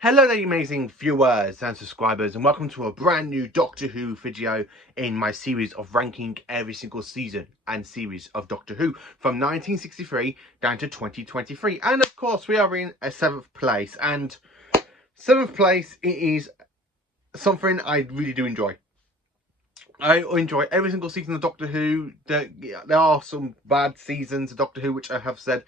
Hello there, you amazing viewers and subscribers, and welcome to a brand new Doctor Who video in my series of ranking every single season and series of Doctor Who from 1963 down to 2023. And of course, we are in a 7th place, and 7th place, it is something I really do enjoy. I enjoy every single season of Doctor Who. There are some bad seasons of Doctor Who, which I have said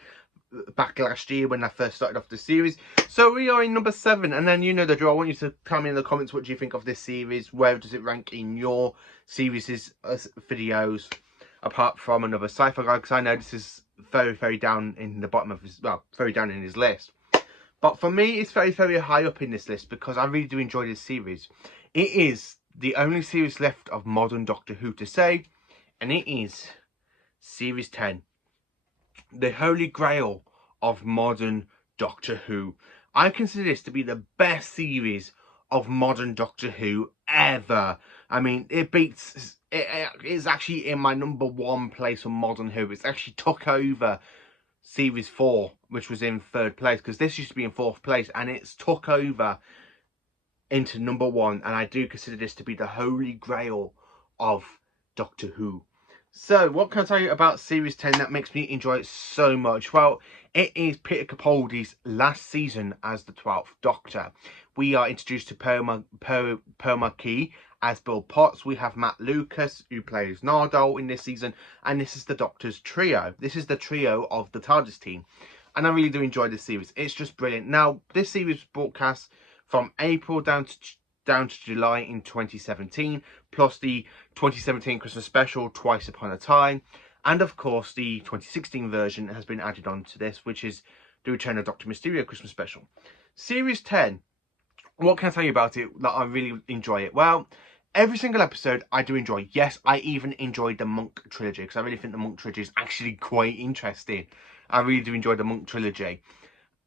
back last year when I first started off the series. So we are in number 7, and then you know the drill. I want you to tell me in the comments what do you think of this series. Where does it rank in your series' videos, apart from another sci-fi guy? Because I know this is very down in the bottom of his, well, very down in his list. But for me, it's very high up in this list because I really do enjoy this series. It is the only series left of modern Doctor Who to say, and it is Series 10. The holy grail of modern Doctor Who. I consider this to be the best series of modern Doctor Who ever. I mean, it beats, it's actually in my number 1 place for modern Who. It's actually took over Series 4, which was in 3rd place, because this used to be in 4th place, and it's took over into number 1, and I do consider this to be the holy grail of Doctor Who. So, what can I tell you about Series 10 that makes me enjoy it so much? Well, it is Peter Capaldi's last season as the 12th Doctor. We are introduced to Pearl Key as Bill Potts. We have Matt Lucas, who plays Nardole in this season. And this is the Doctor's trio. This is the trio of the TARDIS team. And I really do enjoy this series. It's just brilliant. Now, this series was broadcast from April down to July in 2017, plus the 2017 Christmas special Twice Upon a Time, and of course the 2016 version has been added on to this, which is the Return of Dr. Mysterio Christmas special. Series 10, what can I tell you about it that I really enjoy it? Well, every single episode I do enjoy. Yes, I even enjoyed the Monk trilogy, because I really think the Monk trilogy is actually quite interesting. I really do enjoy the Monk trilogy.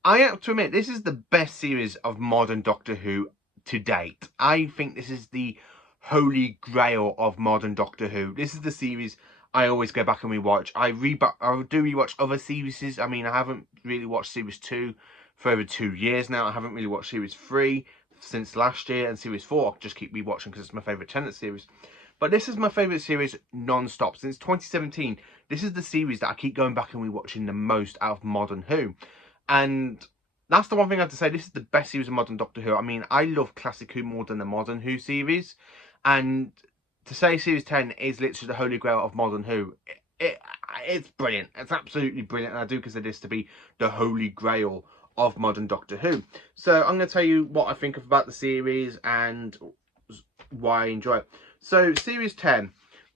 I have to admit, this is the best series of modern Doctor Who to date. I think this is the holy grail of modern Doctor Who. This is the series I always go back and rewatch. I do rewatch other series. I mean, I haven't really watched Series 2 for over 2 years now. I haven't really watched Series 3 since last year, and Series 4 I just keep rewatching because it's my favourite Tennant series. But this is my favourite series non-stop. Since 2017, this is the series that I keep going back and rewatching the most out of modern Who. And that's the one thing I have to say. This is the best series of modern Doctor Who. I mean, I love classic Who more than the modern Who series. And to say Series 10 is literally the holy grail of modern Who, it's brilliant. It's absolutely brilliant. And I do consider this to be the holy grail of modern Doctor Who. So I'm going to tell you what I think about the series and why I enjoy it. So Series 10.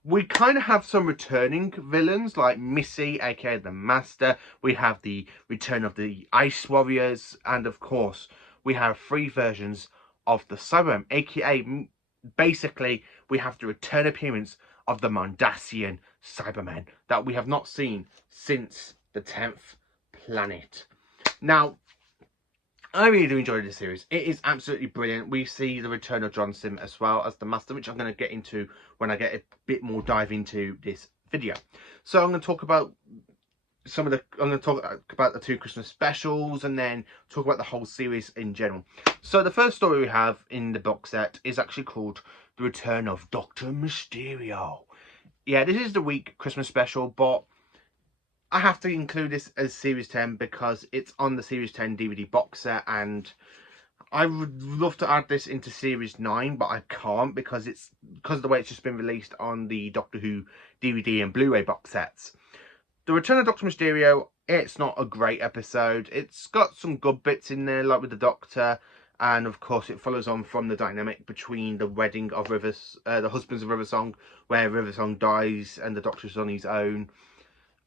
We kind of have some returning villains like Missy, aka the Master. We have the return of the Ice Warriors. And of course, we have 3 versions of the Cybermen, aka basically we have the return appearance of the Mondasian Cybermen that we have not seen since the 10th planet. Now, I really do enjoy this series. It is absolutely brilliant. We see the return of John Sim as well as the Master, which I'm going to get into when I get a bit more dive into this video. So I'm going to talk about I'm going to talk about the 2 Christmas specials and then talk about the whole series in general. So the first story we have in the box set is actually called The Return of Dr. Mysterio. Yeah, this is the week Christmas special, but I have to include this as Series 10 because it's on the Series 10 DVD box set, and I would love to add this into Series 9, but I can't because of the way it's just been released on the Doctor Who DVD and Blu-ray box sets. The Return of Dr. Mysterio, it's not a great episode. It's got some good bits in there, like with the Doctor, and of course it follows on from the dynamic between the wedding of the husbands of Riversong, where Riversong dies and the Doctor's on his own.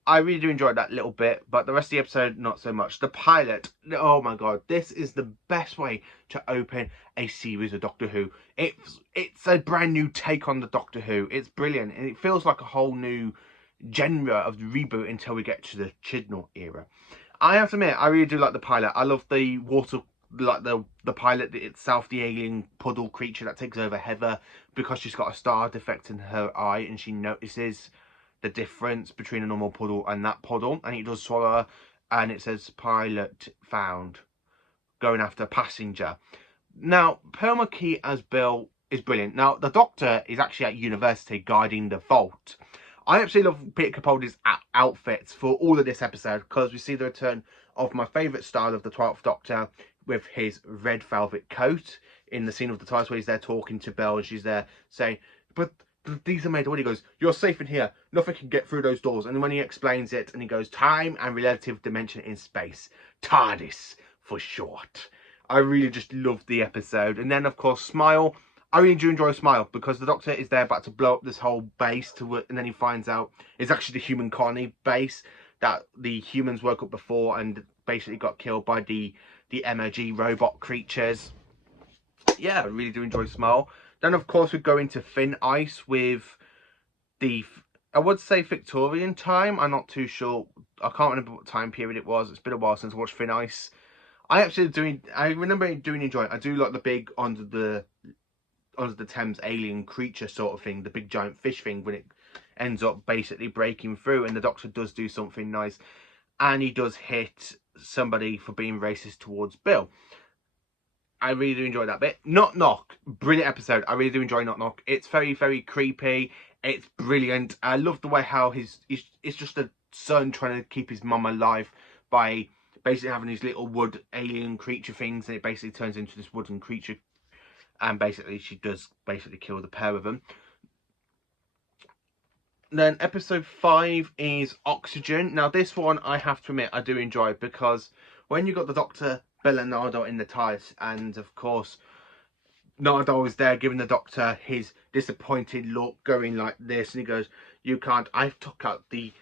I really do enjoy that little bit, but the rest of the episode, not so much. The pilot, oh my god, this is the best way to open a series of Doctor Who. It's a brand new take on the Doctor Who. It's brilliant, and it feels like a whole new genre of the reboot until we get to the Chibnall era. I have to admit, I really do like the pilot. I love the water, like the pilot itself, the alien puddle creature that takes over Heather because she's got a star defect in her eye, and she notices the difference between a normal puddle and that puddle, and it does swallow her, and it says pilot found. going after a passenger. Now, Pearl McKee as Bill is brilliant. Now, the Doctor is actually at university guiding the vault. I absolutely love Peter Capaldi's outfits for all of this episode because we see the return of my favourite style of the 12th Doctor with his red velvet coat in the scene of the TARDIS where he's there talking to Bill and she's there saying, but these are made of wood. He goes, you're safe in here. Nothing can get through those doors. And when he explains it and he goes, time and relative dimension in space. TARDIS for short. I really just loved the episode. And then, of course, Smile. I really do enjoy Smile because the Doctor is there about to blow up this whole base and then he finds out it's actually the human colony base that the humans woke up before and basically got killed by the MOG robot creatures. Yeah, I really do enjoy Smile. Then, of course, we go into Thin Ice with the, I would say Victorian time. I'm not too sure. I can't remember what time period it was. It's been a while since I watched Thin Ice. I remember doing enjoy it. I do like the big under the Thames alien creature sort of thing, the big giant fish thing when it ends up basically breaking through, and the Doctor does do something nice, and he does hit somebody for being racist towards Bill. I really do enjoy that bit. Knock Knock, brilliant episode. I really do enjoy Knock Knock. It's very, very creepy. It's brilliant. I love the way how it's just a son trying to keep his mum alive by basically having these little wood alien creature things, and it basically turns into this wooden creature, and basically she does basically kill the pair of them. Then episode 5 is Oxygen. Now this one I have to admit I do enjoy because when you got the Doctor, Bill and Nardole in the TARDIS, and of course Nardole is there giving the Doctor his disappointed look, going like this, and he goes, you can't, I took out the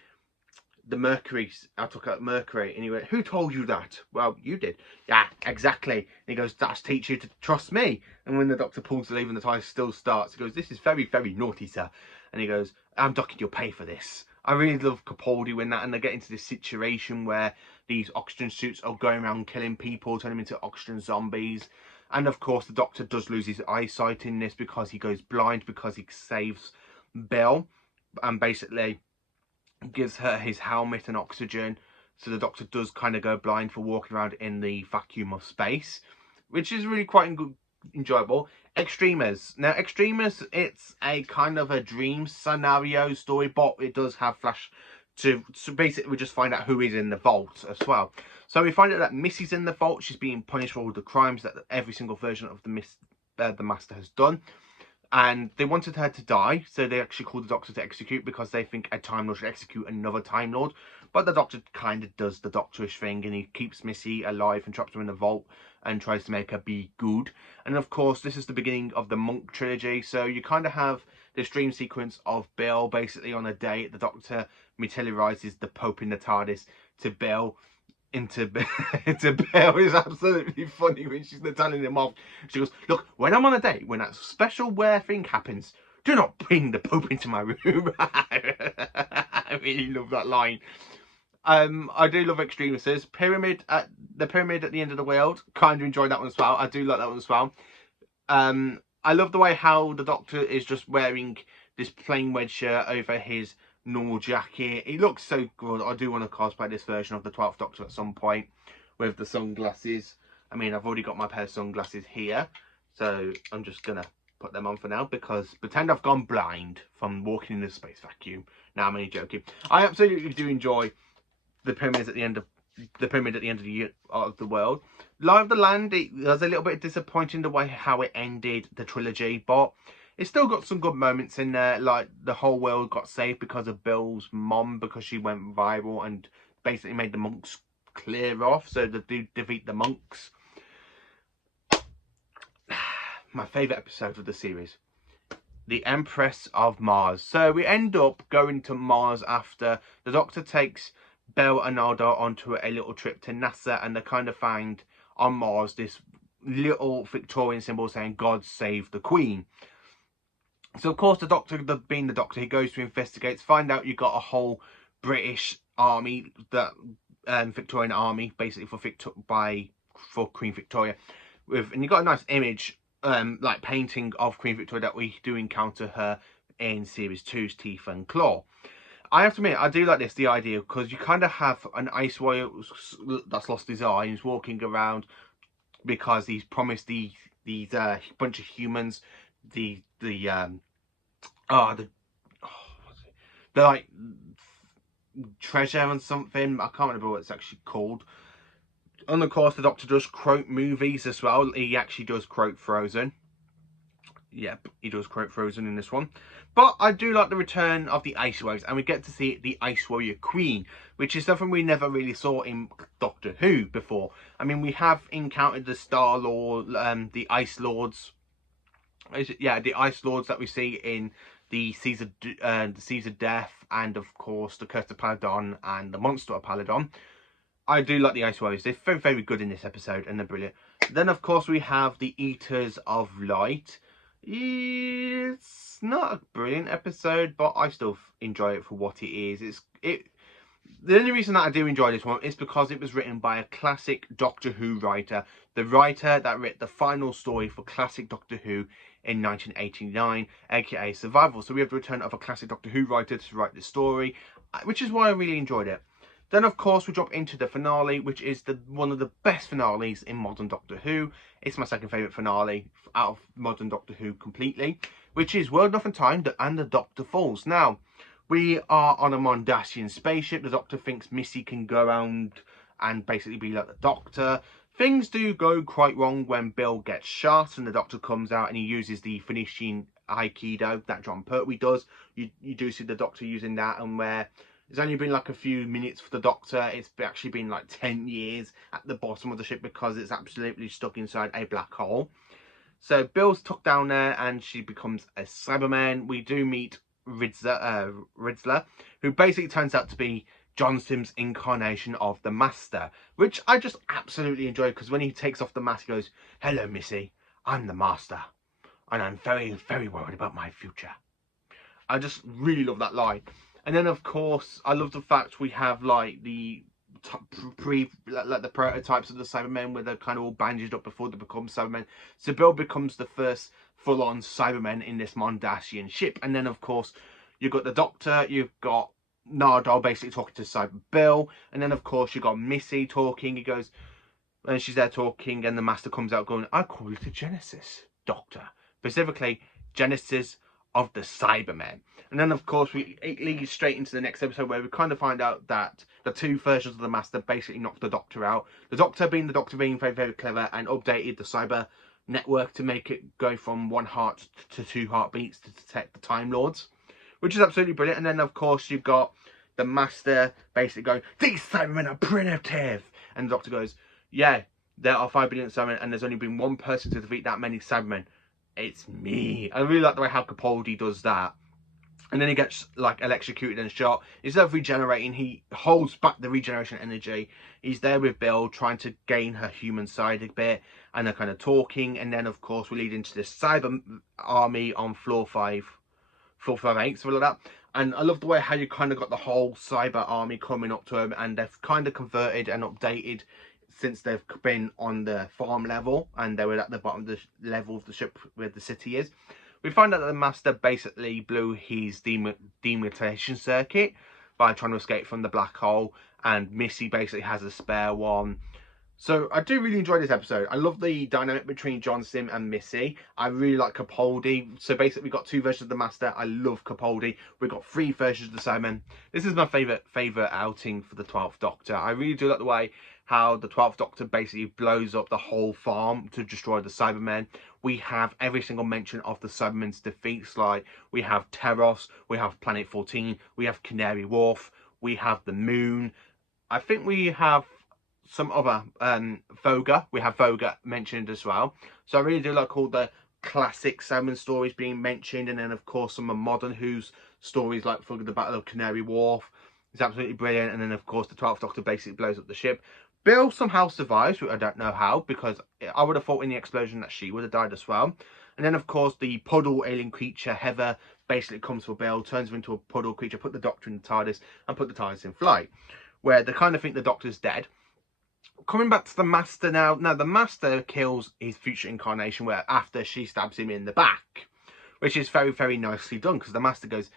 Mercury, I took out Mercury, and he went, who told you that? Well, you did. Yeah, exactly. And he goes, that's teach you to trust me. And when the Doctor pulls the lever and the TARDIS still starts, he goes, this is very, very naughty, sir. And he goes, I'm docking your pay for this. I really love Capaldi when that, and they get into this situation where these oxygen suits are going around killing people, turning them into oxygen zombies. And of course, the Doctor does lose his eyesight in this because he goes blind because he saves Bill, and basically gives her his helmet and oxygen. So the Doctor does kind of go blind for walking around in the vacuum of space, which is really quite enjoyable. Extremis. Now, Extremis, it's a kind of a dream scenario story, but it does have flash to, so basically we just find out who is in the vault as well. So we find out that Missy's in the vault. She's being punished for all the crimes that every single version of the Master has done. And they wanted her to die, so they actually called the Doctor to execute because they think a Time Lord should execute another Time Lord. But the Doctor kind of does the Doctorish thing, and he keeps Missy alive and traps her in the vault and tries to make her be good. And of course, this is the beginning of the Monk trilogy, so you kind of have this dream sequence of Bill basically on a date. The Doctor materializes the Pope in the TARDIS to Bill. Into Bill is absolutely funny when she's telling him off. She goes, look, when I'm on a date, when that special rare thing happens, do not bring the Pope into my room. I really love that line. I do love Extremis. Pyramid at the end of the world. Kind of enjoy that one as well. I do like that one as well. I love the way how the Doctor is just wearing this plain red shirt over his normal jacket. It looks so good. I do want to cosplay this version of the 12th Doctor at some point with the sunglasses. I mean, I've already got my pair of sunglasses here, so I'm just gonna put them on for now because pretend I've gone blind from walking in the space vacuum. Now I'm only joking. I absolutely do enjoy the pyramids at the end of the world. Live the Land, it was a little bit disappointing the way how it ended the trilogy, but it's still got some good moments in there, like the whole world got saved because of Bill's mom, because she went viral and basically made the monks clear off, so they do defeat the monks. My favourite episode of the series, the Empress of Mars. So we end up going to Mars after the Doctor takes Bill and Nardole onto a little trip to NASA, and they kind of find on Mars this little Victorian symbol saying God save the Queen. So of course the Doctor, being the Doctor, he goes to investigate, find out you got a whole British army, that Victorian army, basically for Queen Victoria, and you got a nice image, like painting of Queen Victoria that we do encounter her in Series 2's Teeth and Claw. I have to admit, I do like this, the idea, because you kind of have an ice warrior that's lost his eye and he's walking around because he's promised these bunch of humans the like treasure and something. I can't remember what it's actually called. And of course, the Doctor does quote movies as well. He actually does quote Frozen. Yep, he does quote Frozen in this one. But I do like the return of the Ice Warriors, and we get to see the Ice Warrior Queen, which is something we never really saw in Doctor Who before. I mean, we have encountered the Star Lord, the Ice Lords. Yeah, the Ice Lords that we see in the Seas of Death, and of course the Curse of Paladon and the Monster of Paladon. I do like the Ice Warriors. They're very, very good in this episode, and they're brilliant. Then, of course, we have the Eaters of Light. It's not a brilliant episode, but I still enjoy it for what it is. The only reason that I do enjoy this one is because it was written by a classic Doctor Who writer, the writer that wrote the final story for classic Doctor Who in 1989, aka Survival. So we have the return of a classic Doctor Who writer to write the story, which is why I really enjoyed it. Then, of course, we drop into the finale, which is one of the best finales in modern Doctor Who. It's my second favourite finale out of modern Doctor Who completely, which is World Enough and Time and the Doctor Falls. Now, we are on a Mondasian spaceship. The Doctor thinks Missy can go around and basically be like the Doctor. Things do go quite wrong when Bill gets shot and the Doctor comes out and he uses the finishing Aikido that John Pertwee does. You do see the Doctor using that, and where it's only been like a few minutes for the Doctor, it's actually been like 10 years at the bottom of the ship because it's absolutely stuck inside a black hole. So Bill's tucked down there and she becomes a Cyberman. We do meet Riddler, who basically turns out to be John Simm's incarnation of the Master, which I just absolutely enjoy, because when he takes off the mask, he goes, "Hello, Missy, I'm the Master, and I'm very, very worried about my future." I just really love that line. And then, of course, I love the fact we have like the prototypes of the Cybermen, where they're kind of all bandaged up before they become Cybermen. So Bill becomes the first full-on Cybermen in this Mondasian ship. And then, of course, you've got the Doctor, you've got Nardole basically talking to Cyber Bill, and then, of course, you've got Missy talking. He goes, and she's there talking, and the Master comes out going, "I call it a Genesis, Doctor. Specifically, Genesis of the Cybermen." And then, of course, it leads straight into the next episode, where we kind of find out that the two versions of the Master basically knocked the Doctor out. The Doctor being very, very clever, and updated the cyber network to make it go from 1 heart to 2 heartbeats to detect the Time Lords, which is absolutely brilliant. And then, of course, you've got the Master basically going, "These Cybermen are primitive." And the Doctor goes, "Yeah, there are 5 billion Cybermen, and there's only been one person to defeat that many Cybermen. It's me." I really like the way how Capaldi does that. And then he gets like electrocuted and shot. Instead of regenerating, he holds back the regeneration energy. He's there with Bill, trying to gain her human side a bit, and they're kind of talking. And then, of course, we lead into this cyber army on floor 558, something like that. And I love the way how you kind of got the whole cyber army coming up to him, and they've kind of converted and updated since they've been on the farm level, and they were at the bottom of the level of the ship where the city is. We find out that the Master basically blew his demutation circuit by trying to escape from the black hole, and Missy basically has a spare one. So I do really enjoy this episode. I love the dynamic between John Simm and Missy. I really like Capaldi. So basically we've got 2 versions of the Master. I love Capaldi. We've got 3 versions of the Cybermen. This is my favourite outing for the 12th Doctor. I really do like the way how the 12th Doctor basically blows up the whole farm to destroy the Cybermen. We have every single mention of the Cybermen's defeats, like we have Teros, we have Planet 14, we have Canary Wharf, we have the Moon. I think we have some other Voga. We have Voga mentioned as well. So I really do like all the classic Cybermen stories being mentioned, and then of course some of modern Who's stories like for the Battle of Canary Wharf. It's absolutely brilliant. And then of course the 12th Doctor basically blows up the ship. Bill somehow survives, I don't know how, because I would have thought in the explosion that she would have died as well. And then, of course, the puddle alien creature, Heather, basically comes for Bill, turns him into a puddle creature, put the Doctor in the TARDIS, and put the TARDIS in flight, where they kind of think the Doctor's dead. Coming back to the Master now. Now, the Master kills his future incarnation, where after she stabs him in the back, which is very, very nicely done, because the Master goes,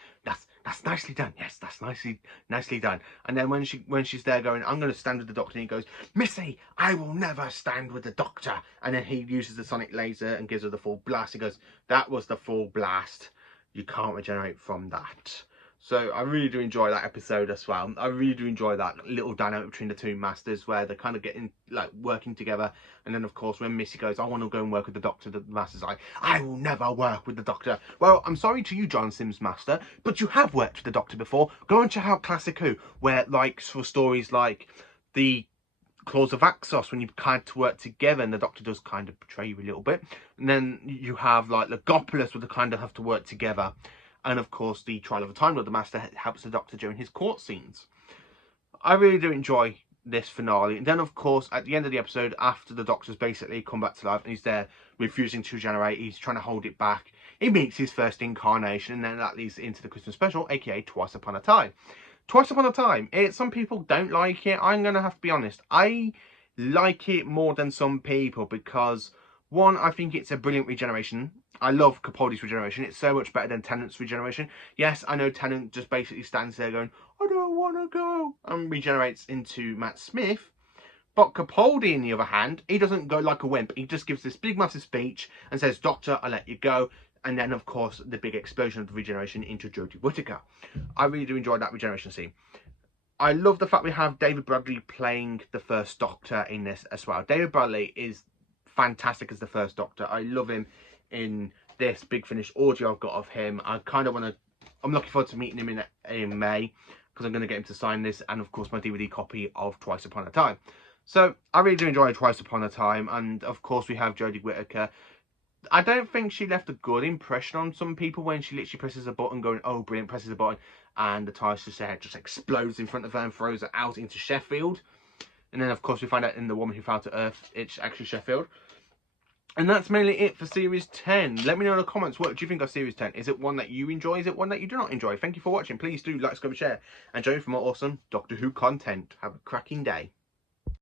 That's nicely done. Yes, that's nicely done. And then when she's there going, I'm going to stand with the Doctor, and he goes, Missy, I will never stand with the Doctor. And then he uses the sonic laser and gives her the full blast. He goes, that was the full blast. You can't regenerate from that. So I really do enjoy that episode as well. I really do enjoy that little dynamic between the two masters where they're kind of getting, like, working together. And then, of course, when Missy goes, I want to go and work with the Doctor, the master's like, I will never work with the Doctor. Well, I'm sorry to you, John Sims Master, but you have worked with the Doctor before. Go and check out Classic Who, where, like, for stories like the Claws of Axos, when you kind of work together, and the Doctor does kind of betray you a little bit. And then you have, like, Legopolis, where they kind of have to work together. And of course, the Trial of a Time Lord, the Master, helps the Doctor during his court scenes. I really do enjoy this finale. And then, of course, at the end of the episode, after the Doctor's basically come back to life and he's there refusing to regenerate, he's trying to hold it back. He meets his first incarnation, and then that leads into the Christmas special, aka Twice Upon a Time. Twice Upon a Time, some people don't like it. I'm going to have to be honest. I like it more than some people because, one, I think it's a brilliant regeneration. I love Capaldi's regeneration. It's so much better than Tennant's regeneration. Yes, I know Tennant just basically stands there going, I don't want to go, and regenerates into Matt Smith. But Capaldi, on the other hand, he doesn't go like a wimp. He just gives this big, massive speech and says, Doctor, I'll let you go. And then, of course, the big explosion of the regeneration into Jodie Whittaker. I really do enjoy that regeneration scene. I love the fact we have David Bradley playing the First Doctor in this as well. David Bradley is fantastic as the First Doctor. I love him in this Big Finish audio I've got of him. I kind of want to, I'm looking forward to meeting him in May, because I'm going to get him to sign this, and of course my DVD copy of Twice Upon a Time. So I really do enjoy Twice Upon a Time, and of course we have Jodie Whittaker. I don't think she left a good impression on some people when she literally presses a button going, oh brilliant, presses a button, and the TARDIS just explodes in front of her and throws her out into Sheffield. And then of course we find out in The Woman Who Fell to Earth, it's actually Sheffield. And that's mainly it for Series 10. Let me know in the comments, what do you think of Series 10? Is it one that you enjoy? Is it one that you do not enjoy? Thank you for watching. Please do like, subscribe, share, and join for more awesome Doctor Who content. Have a cracking day.